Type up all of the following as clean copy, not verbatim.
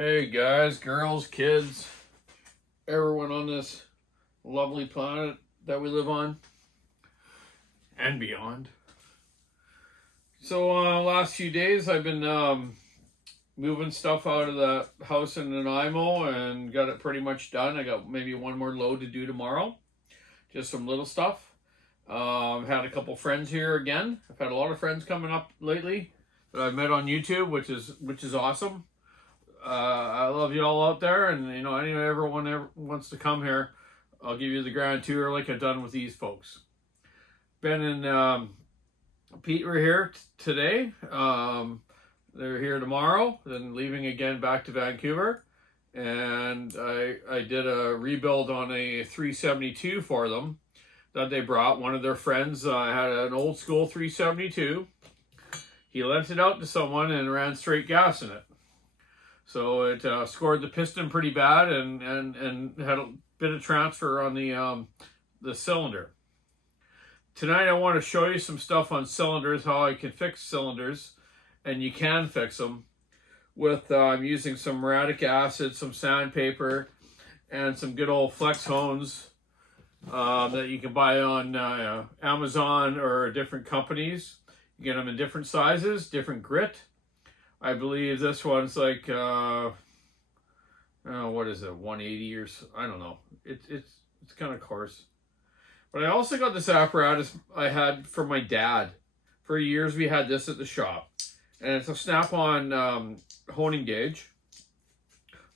Hey guys, girls, kids, everyone on this lovely planet that we live on and beyond. So last few days I've been moving stuff out of the house in Nanaimo and got it pretty much done. I got maybe one more load to do tomorrow. Just some little stuff. I've had a couple friends here again. I've had a lot of friends coming up lately that I've met on YouTube, which is awesome. I love you all out there, and everyone ever wants to come here, I'll give you the grand tour like I've done with these folks. Ben and Pete were here today. They're here tomorrow, then leaving again back to Vancouver. And I did a rebuild on a 372 for them that they brought. One of their friends had an old school 372. He lent it out to someone and ran straight gas in it. So it scored the piston pretty bad and had a bit of transfer on the cylinder. Tonight I want to show you some stuff on cylinders, how I can fix cylinders, and you can fix them with I'm using some muriatic acid, some sandpaper, and some good old flex hones that you can buy on Amazon or different companies. You get them in different sizes, different grit. I believe this one's like, what is it, 180 or so? I don't know. It's kind of coarse. But I also got this apparatus I had for my dad. For years we had this at the shop. And it's a snap-on honing gauge.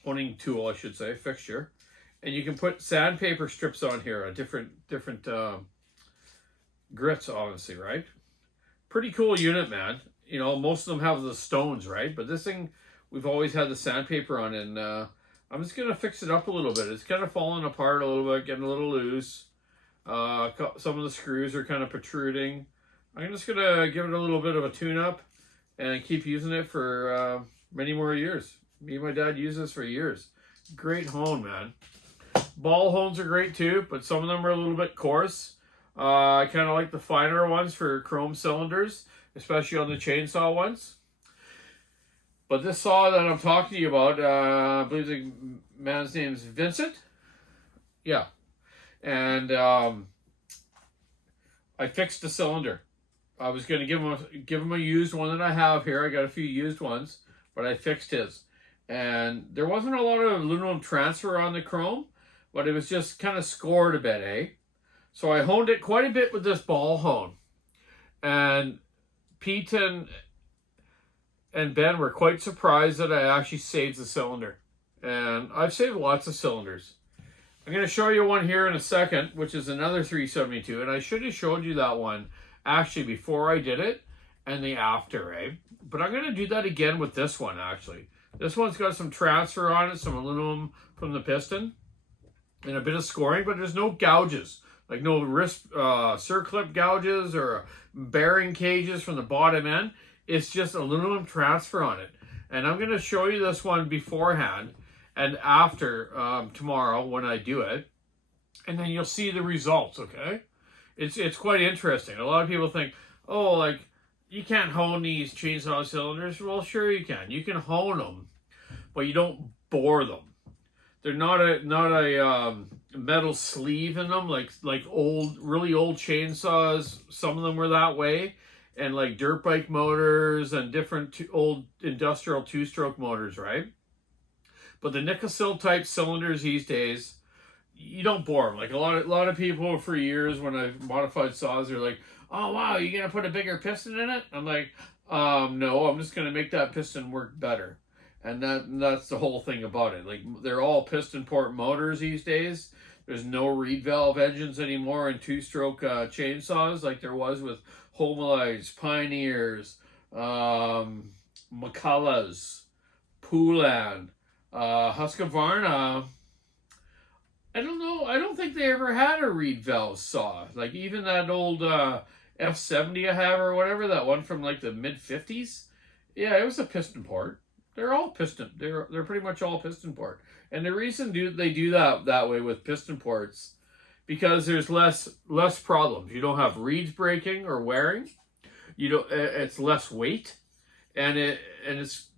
Honing tool, I should say, fixture. And you can put sandpaper strips on here, different grits, obviously, right? Pretty cool unit, man. You know, most of them have the stones, right? But this thing, we've always had the sandpaper on, and I'm just going to fix it up a little bit. It's kind of falling apart a little bit, getting a little loose. Some of the screws are kind of protruding. I'm just going to give it a little bit of a tune-up and keep using it for many more years. Me and my dad used this for years. Great hone, man. Ball hones are great too, but some of them are a little bit coarse. I kind of like the finer ones for chrome cylinders, especially on the chainsaw ones. But this saw that I'm talking to you about, I believe the man's name is Vincent. Yeah. And I fixed the cylinder. I was going to give him a used one that I have here. I got a few used ones, but I fixed his. And there wasn't a lot of aluminum transfer on the chrome, but it was just kind of scored a bit, eh? So I honed it quite a bit with this ball hone. And Pete and Ben were quite surprised that I actually saved the cylinder. And I've saved lots of cylinders. I'm going to show you one here in a second, which is another 372. And I should have showed you that one actually before I did it and the after, eh? But I'm going to do that again with this one, actually. This one's got some transfer on it, some aluminum from the piston, and a bit of scoring, but there's no gouges. Like no wrist circlip gouges or bearing cages from the bottom end. It's just aluminum transfer on it. And I'm going to show you this one beforehand and after tomorrow when I do it. And then you'll see the results, okay? It's quite interesting. A lot of people think, oh, like, you can't hone these chainsaw cylinders. Well, sure you can. You can hone them, but you don't bore them. They're not a metal sleeve in them like really old chainsaws. Some of them were that way, and like dirt bike motors and different old industrial two-stroke motors, right? But the Nikasil type cylinders these days, you don't bore them. Like a lot of people for years when I've modified saws, they're like, "Oh wow, you're gonna put a bigger piston in it?" I'm like, no, I'm just gonna make that piston work better. And that's the whole thing about it. Like, they're all piston port motors these days. There's no reed valve engines anymore in two-stroke chainsaws like there was with Homalites, Pioneers, McCulloughs, Poulan, Husqvarna. I don't know. I don't think they ever had a reed valve saw. Like, even that old F70 I have or whatever, that one from like the mid-50s. Yeah, it was a piston port. They're all piston. They're pretty much all piston port. And the reason they do that way with piston ports, because there's less problems. You don't have reeds breaking or wearing. You don't. It's less weight, and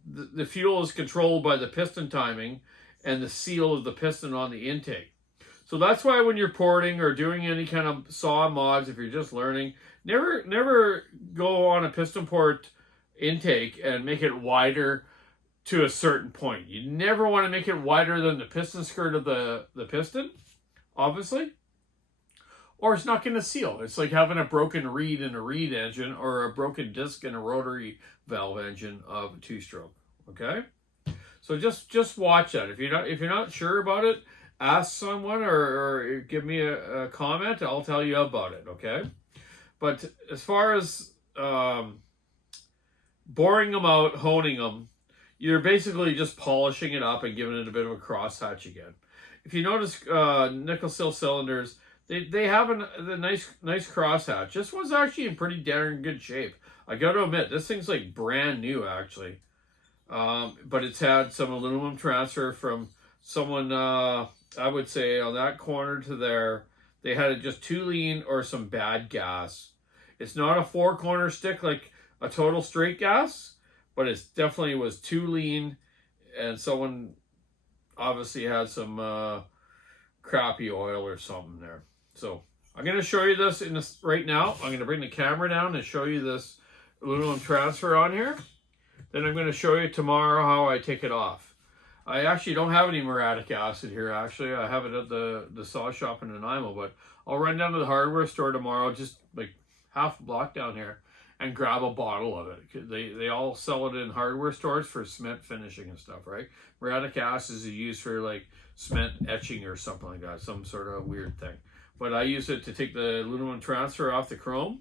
the fuel is controlled by the piston timing and the seal of the piston on the intake. So that's why when you're porting or doing any kind of saw mods, if you're just learning, never go on a piston port intake and make it wider to a certain point. You never want to make it wider than the piston skirt of the piston, obviously, or it's not going to seal. It's like having a broken reed in a reed engine or a broken disc in a rotary valve engine of a two-stroke. Okay, so just watch that. If you're not sure about it, ask someone or give me a comment. I'll tell you about it. Okay, but as far as boring them out, honing them, you're basically just polishing it up and giving it a bit of a crosshatch again. If you notice, Nikasil cylinders, they have the nice crosshatch. This one's actually in pretty darn good shape. I got to admit, this thing's like brand new actually, but it's had some aluminum transfer from someone. I would say on that corner to there, they had it just too lean or some bad gas. It's not a 4-corner stick like a total straight gas, but it definitely was too lean, and someone obviously had some crappy oil or something there. So I'm going to show you this right now. I'm going to bring the camera down and show you this aluminum transfer on here. Then I'm going to show you tomorrow how I take it off. I actually don't have any muriatic acid here, actually. I have it at the saw shop in Nanaimo, but I'll run down to the hardware store tomorrow, just like half a block down here, and grab a bottle of it. They all sell it in hardware stores for cement finishing and stuff, right? Muriatic acid is used for like cement etching or something like that, some sort of weird thing. But I use it to take the aluminum transfer off the chrome,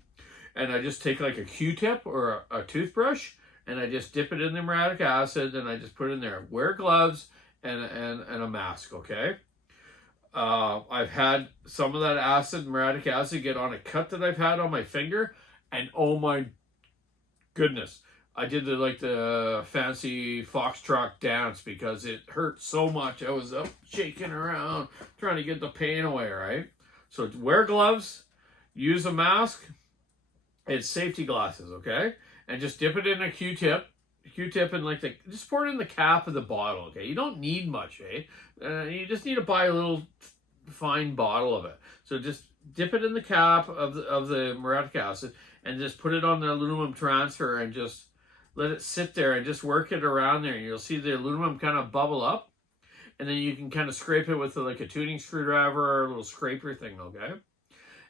and I just take like a Q-tip or a toothbrush, and I just dip it in the muriatic acid, and I just put it in there. Wear gloves and a mask, okay? I've had some of that muriatic acid, get on a cut that I've had on my finger, and oh my goodness, I did the fancy foxtrot dance because it hurt so much. I was up shaking around trying to get the pain away, right? So wear gloves, use a mask, and safety glasses, okay? And just dip it in a Q-tip and just pour it in the cap of the bottle, okay? You don't need much, eh? You just need to buy a little fine bottle of it. So just dip it in the cap of the muriatic acid and just put it on the aluminum transfer and just let it sit there and just work it around there. And you'll see the aluminum kind of bubble up, and then you can kind of scrape it with like a tuning screwdriver or a little scraper thing, okay?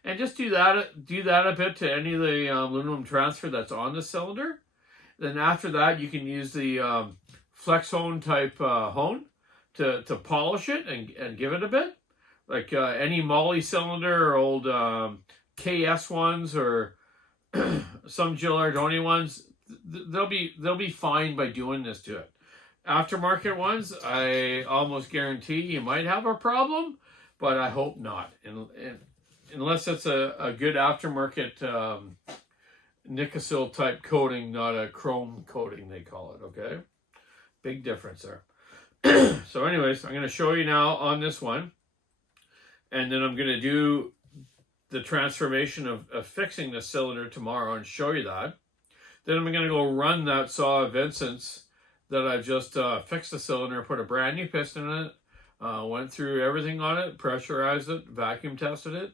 And just do that a bit to any of the aluminum transfer that's on the cylinder. Then after that, you can use the flex hone type hone to polish it and give it a bit. Like any Molly cylinder or old KS ones or some Gilardoni ones, they'll be fine by doing this to it. Aftermarket ones, I almost guarantee you might have a problem, but I hope not. And unless it's a good aftermarket Nikasil type coating, not a chrome coating, they call it, okay? Big difference there. So anyways, I'm going to show you now on this one. And then I'm going to do the transformation of fixing the cylinder tomorrow and show you that. Then I'm going to go run that saw of Vincent's that I just fixed the cylinder, put a brand new piston in it, went through everything on it, pressurized it, vacuum tested it,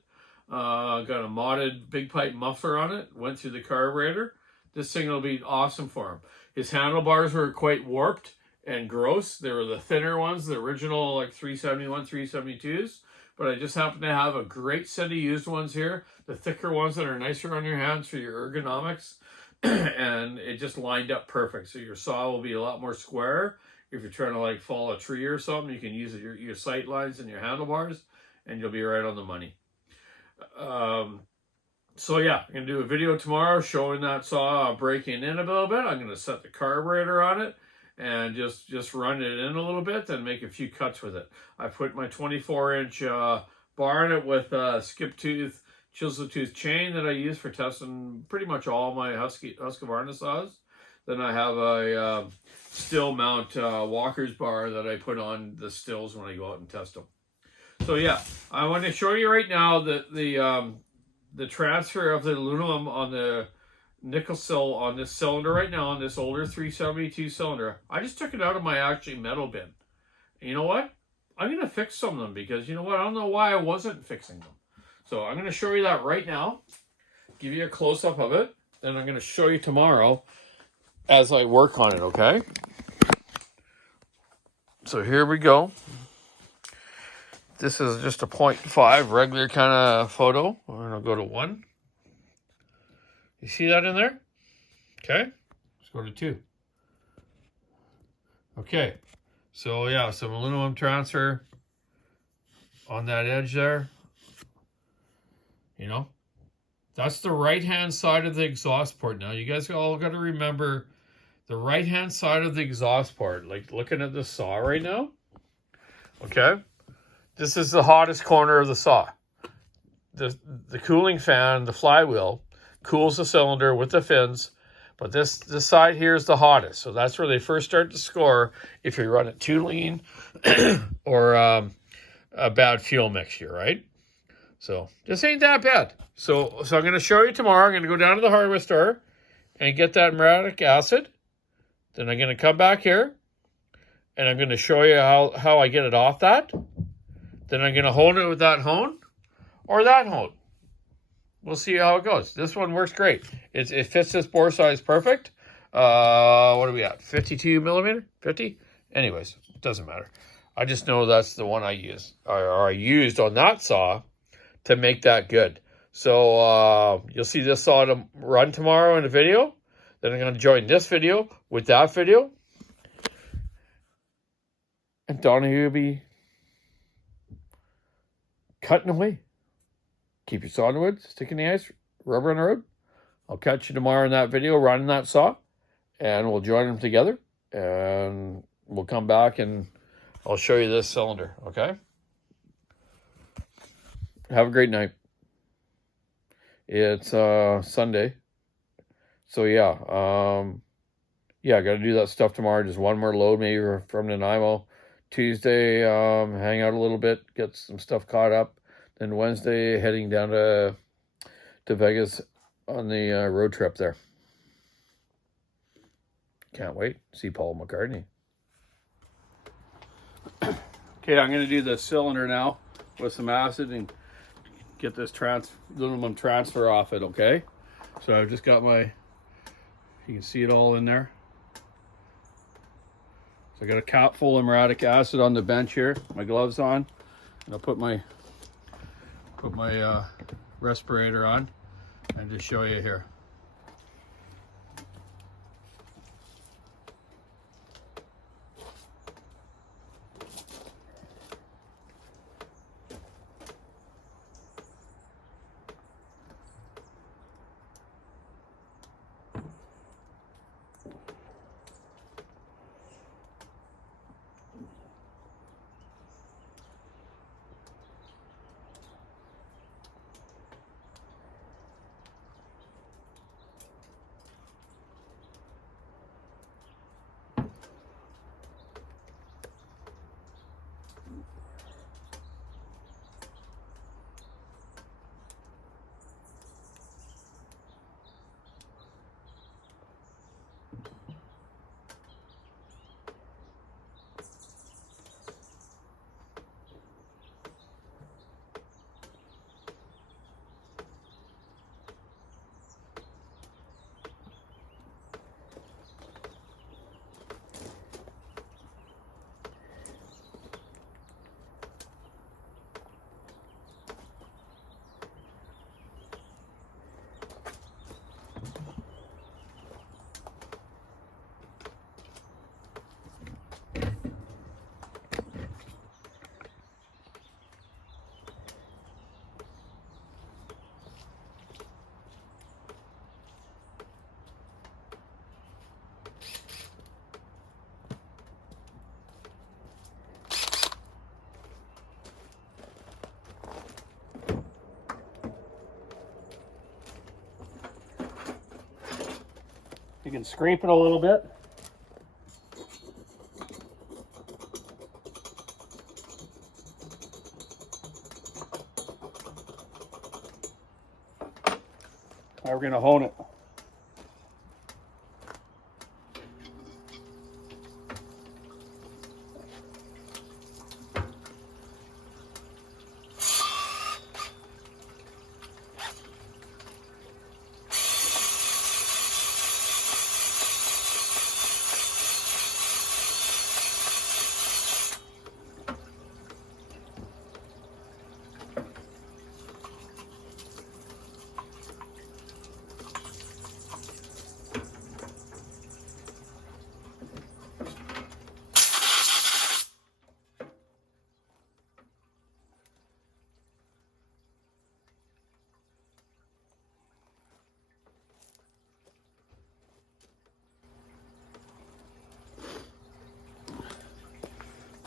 got a modded big pipe muffler on it, went through the carburetor. This thing will be awesome for him. His handlebars were quite warped and gross. They were the thinner ones, the original like 371, 372s. But I just happen to have a great set of used ones here. The thicker ones that are nicer on your hands for your ergonomics. And it just lined up perfect. So your saw will be a lot more square. If you're trying to like fall a tree or something, you can use your sight lines and your handlebars and you'll be right on the money. So yeah, I'm going to do a video tomorrow showing that saw breaking in a little bit. I'm going to set the carburetor on it and just run it in a little bit and make a few cuts with it. I put my 24-inch bar in it with skip tooth, chisel tooth chain that I use for testing pretty much all my Husqvarna saws. Then I have a still mount Walker's bar that I put on the stills when I go out and test them. So yeah, I want to show you right now the transfer of the aluminum on the nickel sill on this cylinder right now, on this older 372 cylinder. I just took it out of my actually metal bin. And you know what? I'm going to fix some of them because you know what? I don't know why I wasn't fixing them. So I'm going to show you that right now. Give you a close-up of it. Then I'm going to show you tomorrow as I work on it, okay? So here we go. This is just a 0.5 regular kind of photo. We're going to go to 1. You see that in there? Okay. Let's go to 2. Okay. So yeah, some aluminum transfer on that edge there. You know, that's the right-hand side of the exhaust port. Now, you guys all got to remember the right-hand side of the exhaust port. Like looking at the saw right now. Okay. This is the hottest corner of the saw. The cooling fan, the flywheel, cools the cylinder with the fins. But this side here is the hottest. So that's where they first start to score if you run it too lean or a bad fuel mixture, right? So this ain't that bad. So I'm going to show you tomorrow. I'm going to go down to the hardware store and get that muriatic acid. Then I'm going to come back here and I'm going to show you how I get it off that. Then I'm going to hone it with that hone or that hone. We'll see how it goes. This one works great. It fits this bore size perfect. What do we got? 52 millimeter? 50? Anyways, it doesn't matter. I just know that's the one I use. Or I used on that saw to make that good. So you'll see this saw to run tomorrow in a video. Then I'm going to join this video with that video. And Donahue will be cutting away. Keep your saw in the wood, stick in the ice, rubber on the road. I'll catch you tomorrow in that video running that saw. And we'll join them together. And we'll come back and I'll show you this cylinder, okay? Have a great night. It's Sunday. So yeah, I got to do that stuff tomorrow. Just one more load maybe from Nanaimo. Tuesday, hang out a little bit, get some stuff caught up. Then Wednesday, heading down to Vegas on the road trip there. Can't wait. See Paul McCartney. Okay, I'm going to do the cylinder now with some acid and get this aluminum transfer off it, okay? So I've just got you can see it all in there. So I got a cap full of muriatic acid on the bench here, my gloves on, and I'll put my respirator on and just show you here. You can scrape it a little bit. Now we're going to hone it.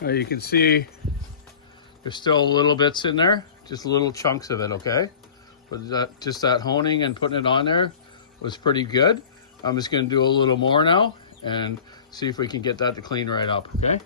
Now you can see there's still little bits in there, just little chunks of it, okay? But that honing and putting it on there was pretty good. I'm just gonna do a little more now and see if we can get that to clean right up, okay?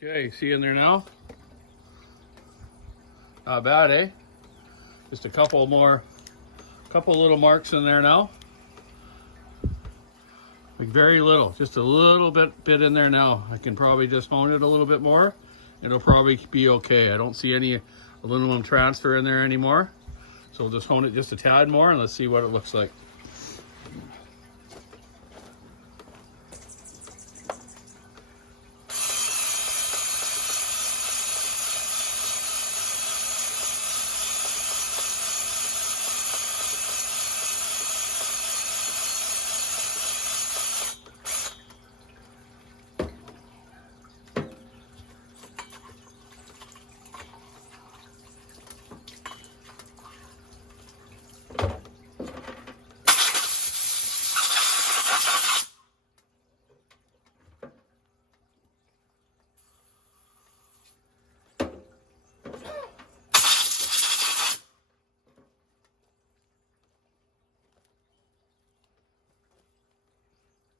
Okay, see in there now? Not bad, eh? Just a couple little marks in there now. Like very little, just a little bit in there now. I can probably just hone it a little bit more. It'll probably be okay. I don't see any aluminum transfer in there anymore. So we'll just hone it just a tad more and let's see what it looks like.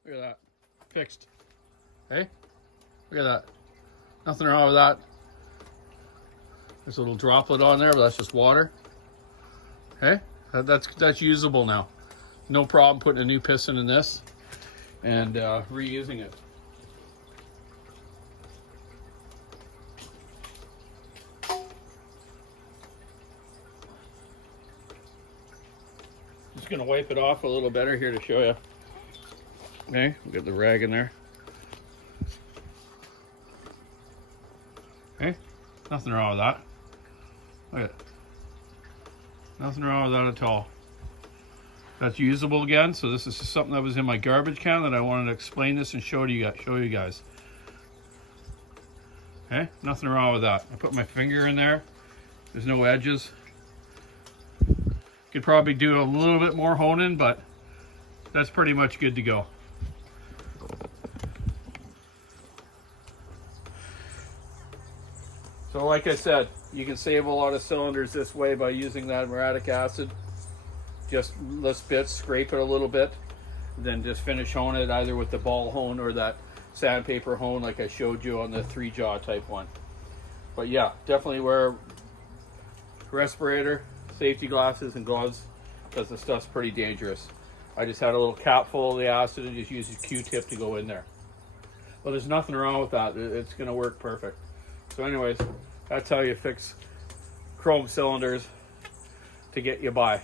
Look at that. Fixed. Hey? Look at that. Nothing wrong with that. There's a little droplet on there, but that's just water. Hey? That's usable now. No problem putting a new piston in this and reusing it. Just gonna wipe it off a little better here to show you. Okay, we'll get the rag in there. Okay, nothing wrong with that. Look at it. Nothing wrong with that at all. That's usable again. So this is something that was in my garbage can that I wanted to explain this and show you guys. Okay, nothing wrong with that. I put my finger in there. There's no edges. Could probably do a little bit more honing, but that's pretty much good to go. So like I said, you can save a lot of cylinders this way by using that muriatic acid. Just less bits, scrape it a little bit, then just finish honing it either with the ball hone or that sandpaper hone like I showed you on the 3-jaw type one. But yeah, definitely wear respirator, safety glasses, and gloves, because the stuff's pretty dangerous. I just had a little cap full of the acid and just used a Q-tip to go in there. But there's nothing wrong with that. It's going to work perfect. So anyways, that's how you fix chrome cylinders to get you by.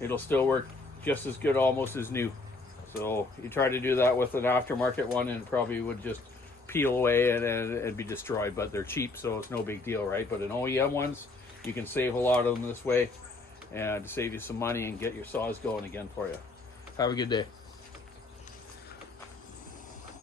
It'll still work just as good almost as new. So you try to do that with an aftermarket one and it probably would just peel away and be destroyed, but they're cheap, so it's no big deal, right? But in OEM ones, you can save a lot of them this way and save you some money and get your saws going again for you. Have a good day.